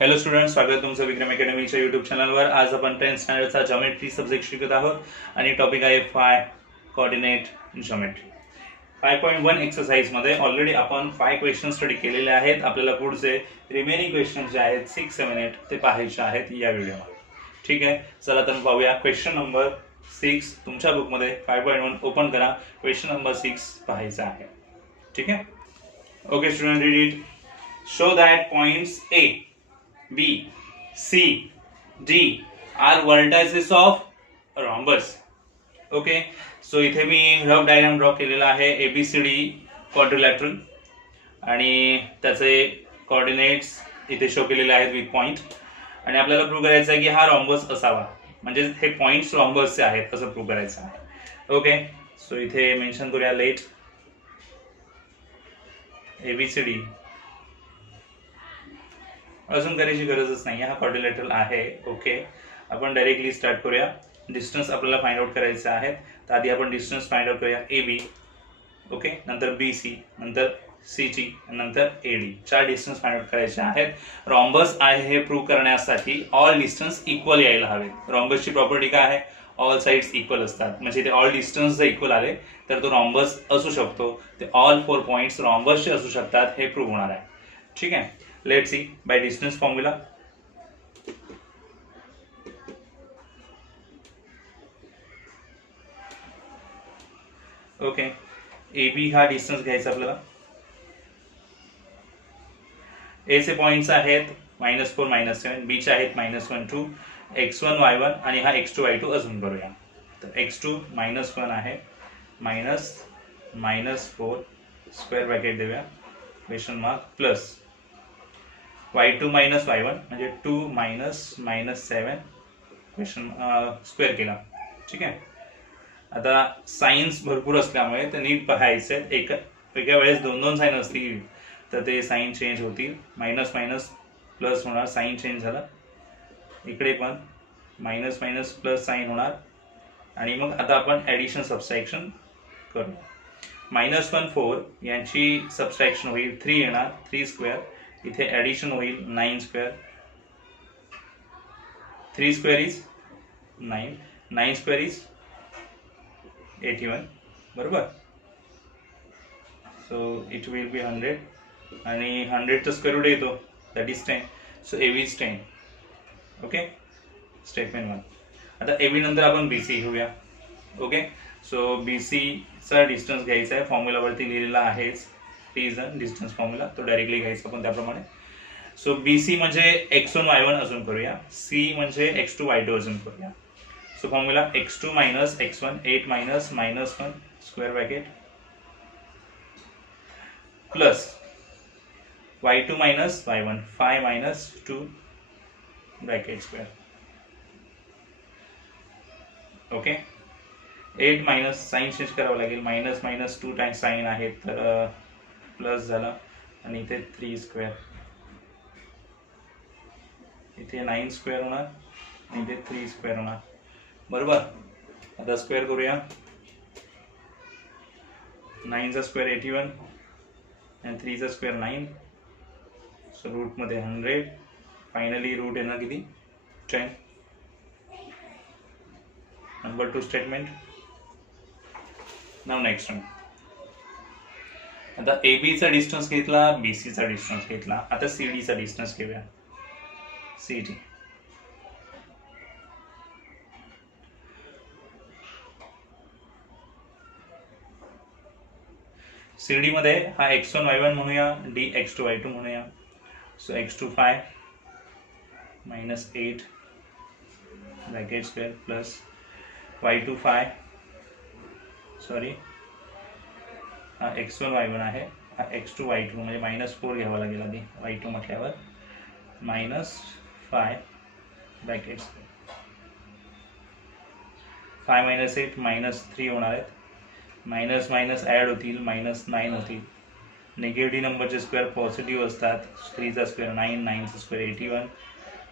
Hello student, स्वागत तुमचं विक्रम अकॅडमीच्या YouTube चॅनलवर. आज आपण 10th स्टँडर्डचा जॉमेट्री सब्जेक्ट शिकत आहोत आणि टॉपिक आहे फाय कोऑर्डिनेट जॉमेट्री. 5.1 एक्सरसाइजमध्ये ऑलरेडी आपण 5 क्वेश्चन स्टडी केलेले आहेत. आपल्याला पुढचे रिमेनिंग क्वेश्चन जे आहेत 6, 7, 8 ते पाहायचे आहेत या व्हिडिओमध्ये. ठीक आहे, चला तर पाहूया. क्वेश्चन नंबर 6 तुमच्या बुकमध्ये 5.1 ओपन करा. क्वेश्चन नंबर 6 पाहायचा आहे. ठीक आहे, okay student, read it. Show that points A, B, C, D are vertices of rhombus. Okay, so इथे मी रफ डायग्राम ड्रॉ केलेला आहे. ABCD क्वाड्रिलॅटरल आणि त्याचे कोऑर्डिनेट्स इथे शो केलेले आहेत विथ पॉइंट. आणि आपल्याला प्रूव्ह करायचं आहे की हा रॉम्बस असावा, म्हणजे हे पॉइंट्स रॉम्बसचे आहेत असं प्रूव्ह करायचं आहे. ओके, सो इथे मेन्शन करूया लेट ABCD. अजून करायची गरजच नाही, हा क्वाड्रिलॅटरल आहे. ओके, आपण डायरेक्टली स्टार्ट करूया. डिस्टन्स आपल्याला फाइंड आउट करायचे आहेत, तर आधी आपण डिस्टन्स फाइंड आउट करूया. AB, ओके, नंतर BC, नंतर CG, नंतर AD. 4 डिस्टन्स फाइंड आउट करायचे आहेत. रॉम्बस आहे हे प्रूव्ह करण्यासाठी ऑल डिस्टन्स इक्वल यायला हवेत. रॉम्बसची प्रॉपर्टी काय आहे? ऑल साइड्स इक्वल असतात, म्हणजे ते ऑल डिस्टन्स जर इक्वल आले तर तो रॉम्बस असू शकतो. ते ऑल 4 पॉइंट्स रॉम्बसचे असू शकतात, हे प्रूव्ह होणार आहे. ठीक आहे, let's see by distance formula. Okay, AB हा डिस्टन्स घ्यायचा आपल्याला. A चे पॉइंट्स आहेत -4, -7, B चे आहेत -1, 2, x1, y1 आणि हा x2, y2 अजून करूया. तर x2 -1 आहे, -4 स्क्वेअर ब्रॅकेट देऊया, question mark, plus y2 - y1 म्हणजे 2 - -7 क्वेश्चन स्क्वेअर केला. ठीक आहे, आता साइन्स भरपूर असल्यामुळे ते नीट पाहायचे. एका वेळेस 2 साईन असतील तर ते साईन चेंज होतील. मायनस मायनस प्लस होणार, साईन चेंज झाला. इकडे पण मायनस मायनस प्लस साईन होणार. आणि मग आता आपण ॲडिशन सबस्ट्रॅक्शन करू. -1, 4 यांची सबस्ट्रॅक्शन होईल 3 येणार, 3 स्क्वेअर. इथे ॲडिशन होईल 9 square. 3 square is 9, 9 square is 81, बरोबर. सो इट विल बी 100 आणि 100चा स्क्वेअर रूट येतो, that is 10. So AB is 10. Okay, statement 1. आता AB नंतर आपण BC घेऊया. ओके, सो BCचा डिस्टन्स घ्यायचा आहे, फॉर्म्युलावरती लिहिलेला आहेच रिझन डिस्टन्स फॉर्म्युला, तो डायरेक्टली घ्यायचा आपण त्याप्रमाणे. सो BC म्हणजे x1, y1 अजून करूया. C म्हणजे x2, y2 अजून करूया. So formula x2 - x1, 8 - -1 square bracket, plus y2 - y1, 5 - 2 bracket square. Okay, 8 sign change करावं लागेल, -2 टाइम्स साईन आहे तर प्लस झाला. आणि इथे 3 स्क्वेअर, इथे 9 स्क्वेअर होणार आणि इथे 3 स्क्वेअर होणार, बरोबर. आता स्क्वेअर करूया. 9चा स्क्वेअर 81 आणि 3चा स्क्वेअर 9. सो रूटमध्ये 100. फायनली रूट येणार किती? 10. Number 2 statement. नाव नेक्स्ट वन. आता ABचा डिस्टन्स घेतला, BCचा डिस्टन्स घेतला. आता CDचा डिस्टन्स घेऊया. CD CD मध्ये हा x1, y1 म्हणूया, D x2, y2 म्हणूया. So x2 5 -8 bracket square, plus y2 5, sorry हा x1, y1 आहे, हा x2, y2 म्हणजे -4 घ्यावा लागेल आधी, y2 म्हटल्यावर -5 ब्रॅकेट स्क्वेअर. 5 - 8 -3 होणार आहेत. मायनस मायनस ॲड होतील, -9 होतील. निगेटिव्ह नंबरचे स्क्वेअर पॉझिटिव्ह असतात. 3चा स्क्वेअर 9, 9चा स्क्वेअर 81.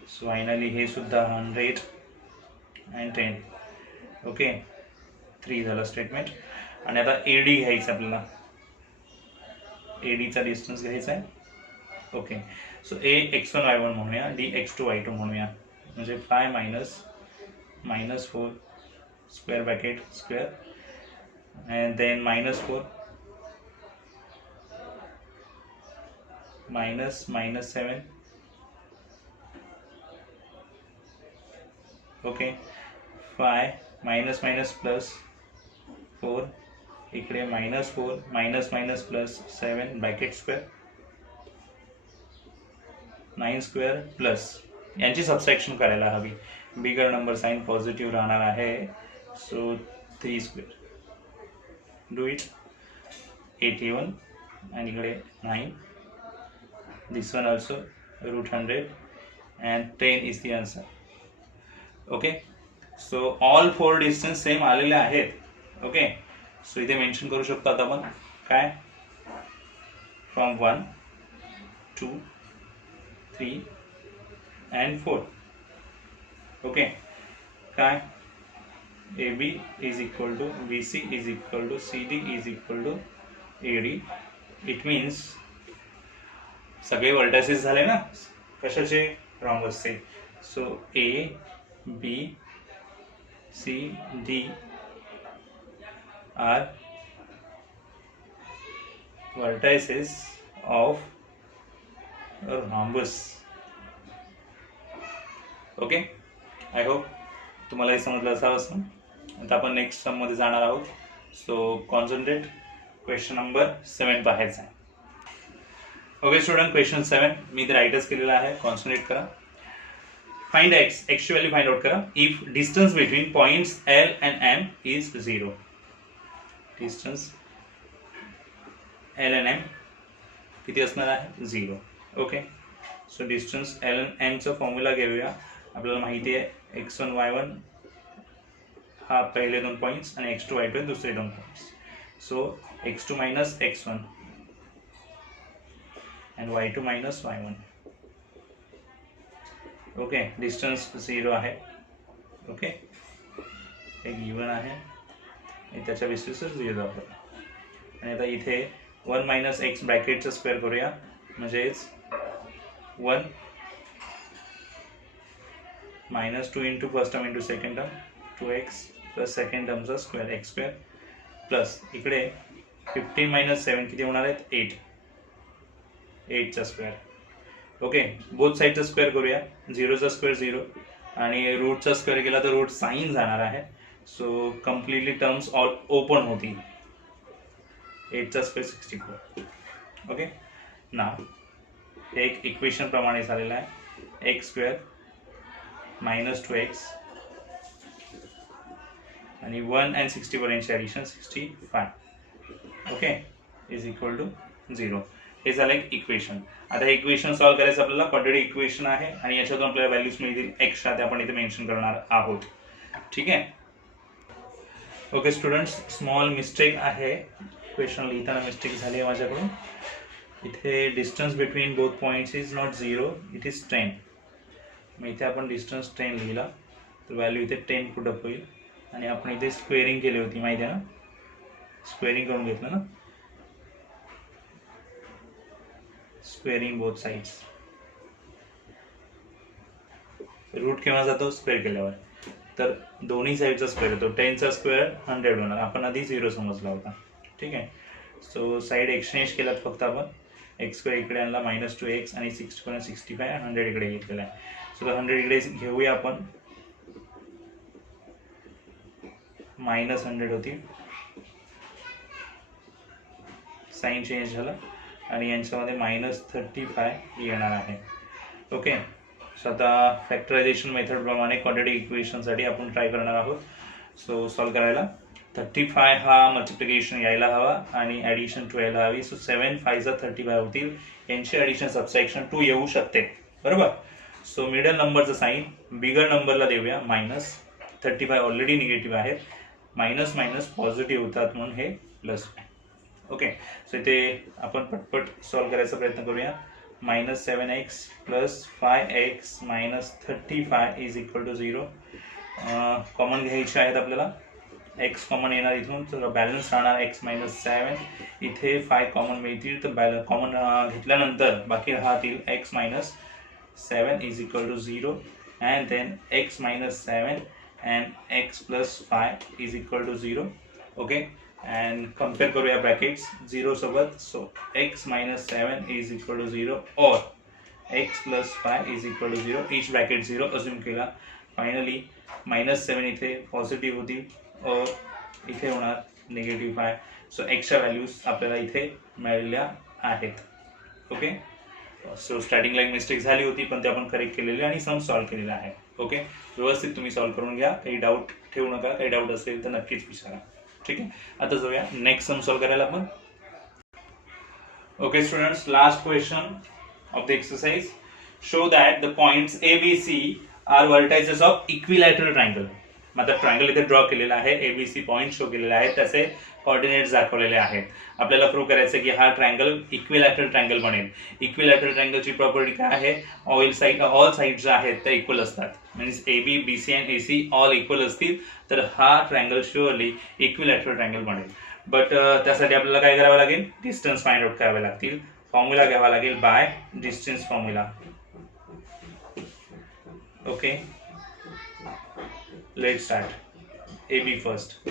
सो फायनली हे सुद्धा 100 अँड 10. ओके, 3 झालं स्टेटमेंट. आणि आता AD घ्यायचं आपल्याला. ADचा डिस्टन्स घ्यायचा आहे. ओके, सो ए x1 y1 म्हणूया, डी x2 y2 म्हणूया, म्हणजे 5 minus 4 square bracket square and then -4 -7 okay 5 minus plus 4 इकडे -4 minus plus 7 bracket square 9 square plus यांची सबट्रॅक्शन करायला हवी. बिगर नंबर साइन पॉझिटिव्ह राहणार आहे. So 3 square do it 81 and इकडे 9. This one also √100 and 10 is the answer. Okay, so all 4 distance same आलेले आहेत. Okay, so इथे मेन्शन करू शकतो आता आपण काय फ्रॉम 1 2 3 and 4. ओके, काय AB is equal to BC is equal to CD is equal to AD. It means सगळे वर्टायसेस झाले ना कशाचे, रॉम्बसचे. So A B C D are vertices of rhombus. Okay, I hope तुम्हाला हे समजलं असावं. आता आपण नेक्स्ट सम मध्ये जाणार आहोत. सो कॉन्सन्ट्रेट, क्वेश्चन नंबर 7 पाहायचा आहे. ओके स्टुडंट, क्वेश्चन 7 मी इथे राईटच केलेला आहे. कॉन्सन्ट्रेट करा. फाइंड एक्सची व्हॅल्यू फाइंड आउट करा if distance between points L and M is 0. Distance L and M किती असणार आहे, 0. Okay, so distance L and M चा फॉर्म्युला घेऊया. आपल्याला माहिती आहे x1 y1 हा पहिले 2 पॉइंट्स आणि x2 y2 दुसरे 2 points. So x2 minus x1 and y2 minus y1. Okay, distance 0 आहे. ओके, हे गिवन आहे आणि त्याच्या बेसिसवर 0 दाखवतो. आणि आता इथे 1 minus x ब्रॅकेटचा स्क्वेअर करूया, म्हणजेच 1 -2 into first term into second term 2x plus second टर्मचा स्क्वेअर x स्क्वेअर प्लस इकडे 15 minus 7 किती होणार आहेत, 8 चा स्क्वेअर. ओके, बोथ साइडचा स्क्वेअर करूया. 0 चा स्क्वेअर 0 आणि रूटचा स्क्वेअर केला तर रूट साइन जाणार आहे. So completely terms all open होतील. 8 चा स्क्वेअर 64. ओके, ना हे एक इक्वेशन प्रमाणे झालेलं आहे. x स्क्वेअर -2x आणि 1 and 64 यांची addition 65. Okay, is equal to 0. हे झालं एक इक्वेशन. आता हे इक्वेशन सॉल्व्ह करायचं आपल्याला क्वाड्रेटिक इक्वेशन आहे आणि याच्यातून आपल्याला व्हॅल्यूज मिळतील एक्स्ट्रा, ते आपण इथे मेन्शन करणार आहोत. ठीक आहे. ओके स्टुडंट्स, स्मॉल मिस्टेक आहे. इक्वेशन लिहिताना मिस्टेक झाली आहे माझ्याकडून. इथे distance between both points is not 0, it is 10. मग इथे आपण डिस्टन्स 10 लिहिला तर व्हॅल्यू इथे 10 पुट अप होईल. आणि आपण इथे स्क्वेअरिंग केली होती, माहिती आहे ना, स्क्वेअरिंग करून घेतलं ना, स्क्वेअरिंग बोथ साइड्स. रूट केव्हा जातो, स्क्वेअर केल्यावर, तर दोन्ही साइडचा स्क्वेअर येतो. 10 चा स्क्वेअर 100 होणार. आपण आधी 0 समजला होता. ठीक आहे. सो साइड एक्सचेंज केलात फक्त आपण. एक्स स्क्वेअर इकडे आणला -2x आणि 65 100 इकडे घेतलेला आहे. सो 100 इकडे घेऊया आपण, -100 होती, साइन चेंज झाला आणि यांच्यामध्ये -35 येणार आहे. ओके, सो आता फॅक्टरायझेशन मेथड प्रमाणे क्वाड्रेटिक इक्वेशनसाठी आपण ट्राय करणार आहोत. सो सॉल्व करायला 35 हा मल्टिप्लिकेशन यायला हवा आणि ॲडिशन 2 यायला हवी. सो 7 5 35 होतील. यांची ॲडिशन सबट्रॅक्शन 2 येऊ शकते, बरोबर. सो मिडल नंबरचं साईन बिगर नंबरला देऊया. -35 ऑलरेडी निगेटिव्ह आहेत, मायनस मायनस पॉझिटिव्ह होतात म्हणून हे प्लस. ओके, सो इथे आपण पटपट सॉल्व करायचा प्रयत्न करूया. -7x plus 5x -35 is equal to 0. Common घ्यायचे आहेत आपल्याला. एक्स कॉमन येणार इथून, तर बॅलन्स राहणार एक्स मायनस 7. इथे 5 कॉमन मिळतील, तर कॉमन घेतल्यानंतर बाकी राहतील x minus 7 is equal to 0 and then x minus 7 and x plus 5 is equal to 0. Okay, and compare करूया ब्रॅकेट्स 0 सोबत. So x minus 7 is equal to 0 और x plus 5 is equal to 0. Each bracket 0 assume केला. Finally -7 इथे positive होतील और इथे होणार -5. So एक्सच्या व्हॅल्यूज आपल्याला इथे मिळालेल्या आहेत. ओके, सो स्टार्टिंगला एक मिस्टेक झाली होती, पण ते आपण करेक्ट केलेले आणि सम सॉल्व्ह केलेला आहे. ओके, व्यवस्थित तुम्ही सॉल्व्ह करून घ्या, काही डाऊट ठेवू नका. काही डाऊट असेल तर नक्कीच विचारा. ठीक आहे, आता जाऊया नेक्स्ट सम सॉल्व्ह करायला आपण. Okay students, last question of the exercise. Show that the points A, B, C are vertices of equilateral triangle. मतलब ट्रायंगल इथे ड्रॉ केलेला आहे, ABC पॉइंट शो केलेले आहेत, त्याचे कोऑर्डिनेट्स दाखवलेले आहेत. आपल्याला प्रूव्ह करायचं की हा ट्रायंगल इक्विलॅटरल ट्रायंगल बनेल. इक्विलॅटरल ट्रायंगलची प्रॉपर्टी काय आहे? ऑल साइड जे आहेत त्या इक्वल असतात. Means AB, BC and AC all equal असतील तर हा ट्रायंगल शुअरली इक्विलॅटरल ट्रायंगल बनेल. बट त्यासाठी आपल्याला काय करावं लागेल? डिस्टन्स फाइंड आउट करावे लागतील. फॉर्म्युला घ्यावा लागेल by distance formula. Okay, let start. AB first.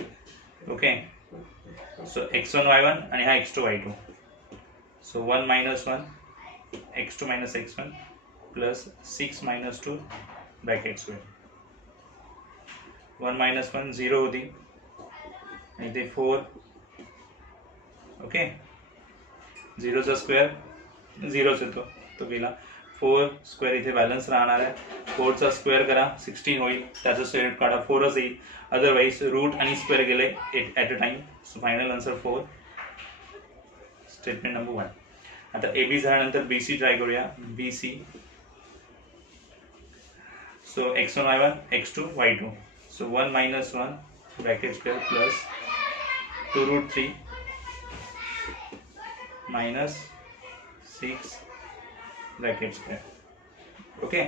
Okay, so x1 y1 आणि हा x2 y2. So 1 minus 1 x2 minus x1 plus 6 minus 2 bracket square. 1 minus 1 0 होती आणि ते 4. ओके, 0चा स्क्वेअर 0च येतो, तो गेला. 4 स्क्वेअर इथे बॅलन्स राहणार आहे. 4चा स्क्वेअर करा 16 होईल, त्याचा स्क्वेअर रूट काढा 4च येईल. अदरवाईज रूट आणि स्क्वेअर गेले at a time. So final answer 4. Statement number 1. आता AB झाल्यानंतर BC ट्राय करूया. BC, so x1 y1 x2 y2. So 1 minus 1 bracket square plus 2√3 minus 6 bracket square. Okay,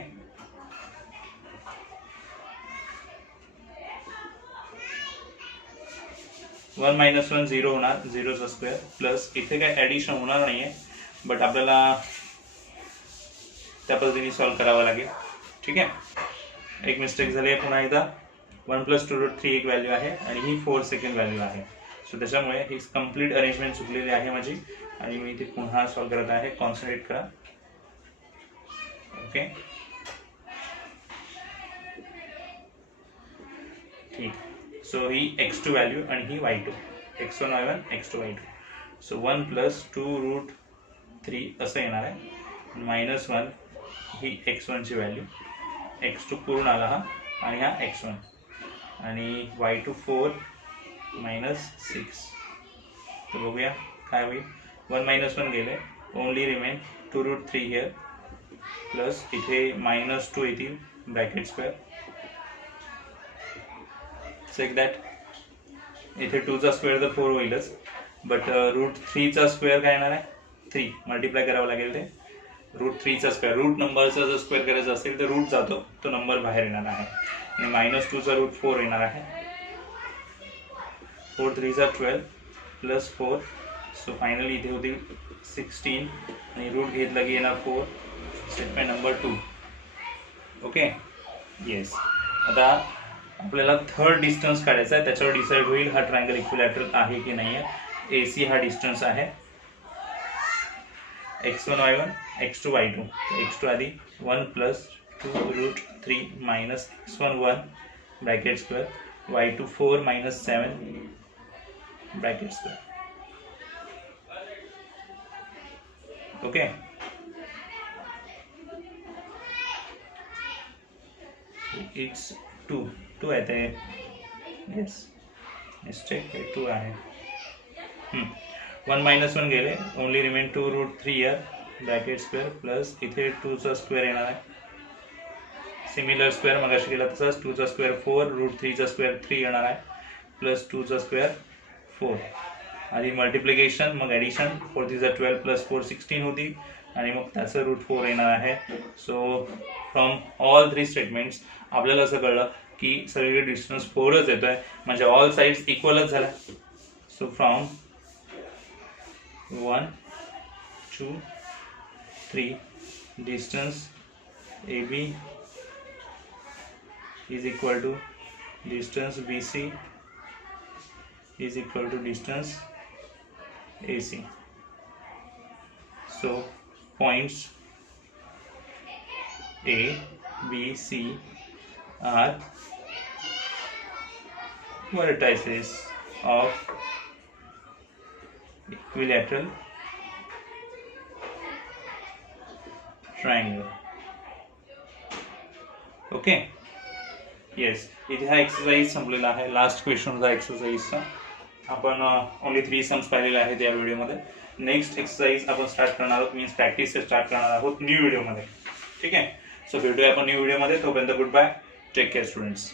one minus 1 0 होणार, 0चा square plus इथे काय addition होणार नाही आहे, but आपल्याला त्या पद्धतीने सॉल्व्ह करावं लागेल. ठीक आहे, एक मिस्टेक झाली आहे पुन्हा एकदा. 1 + 2√3 एक व्हॅल्यू आहे आणि ही 4 सेकंड व्हॅल्यू आहे. सो त्याच्यामुळे ही कम्प्लीट अरेंजमेंट चुकलेली आहे माझी आणि मी ते पुन्हा सॉल्व्ह करत आहे. कॉन्सन्ट्रेट करा. ओके, ठीक. सो ही x2 व्हॅल्यू आणि ही y2. x1 y1 x2 y2. So 1 + 2√3 असं येणार आहे. -1 ही x1 ची व्हॅल्यू, x2 पूर्ण आला हा आणि हा x1 आणि y2 4 - 6. तर बघूया काय होईल. 1 - 1 गेले, ओनली रिमेन 2√3 हिअर प्लस इथे -2 येतील ब्रॅकेट स्क्वेअर. Check that. इथे 2चा स्क्वेअर तर 4 होईलच, बट √3चा स्क्वेअर काय येणार आहे? 3 मल्टिप्लाय करावं लागेल. ते √3चा स्क्वेअर, रूट नंबरचा जर स्क्वेअर करायचा असेल तर रूट जातो, तो नंबर बाहेर येणार आहे आणि -2चा √4 येणार आहे. 4 3 = 12 प्लस 4. सो फायनली इथे होतील 16 आणि रूट घेतला की येणार 4. Statement number 2. Okay, yes. आता आपल्याला थर्ड डिस्टन्स काढायचा आहे, त्याच्यावर डिसाईड होईल हा ट्रायंगल इक्विलॅटरल आहे की नाही आहे. AC हा डिस्टन्स आहे. x1 y1 x2 y2. x2 आधी 1 + 2√3 - x1 1 bracket square, y2 4 - 7 bracket square. Okay, it's 2 आहे ते. येस, मिस्टेक आहे, 2 आहे. 1 - 1 गेले, only remain 2√3 here bracket square plus इथे 2चा स्क्वेअर येणार आहे. सिमिलर स्क्वेअर मगाशी केला तसाच. 2चा स्क्वेअर 4, √3चा स्क्वेअर 3 येणार आहे प्लस 2चा स्क्वेअर 4. आधी मल्टिप्लिकेशन मग ॲडिशन. 4 3 = 12 प्लस 4 16 होती आणि मग त्याचं √4 येणार आहे. सो फ्रॉम ऑल 3 स्टेटमेंट्स आपल्याला असं कळलं की सगळीकडे डिस्टन्स 4च येतोय, म्हणजे ऑल साइड्स इक्वलच झाल्या. So from 1 2 3 distance AB is equal to distance BC is equal to distance AC. So points A, B, C are vertices of equilateral triangle. Okay, yes. इथे हा एक्सरसाइज संपलेला आहे. लास्ट क्वेश्चन होता एक्सरसाइजचा. आपण only 3 sums पाहिलेले आहेत या व्हिडिओमध्ये. नेक्स्ट एक्सरसाइज आपण स्टार्ट करणार आहोत, मीन्स प्रॅक्टिस स्टार्ट करणार आहोत न्यू व्हिडिओमध्ये. ठीक आहे. सो भेटूया आपण न्यू व्हिडिओमध्ये. तोपर्यंत goodbye, take care students.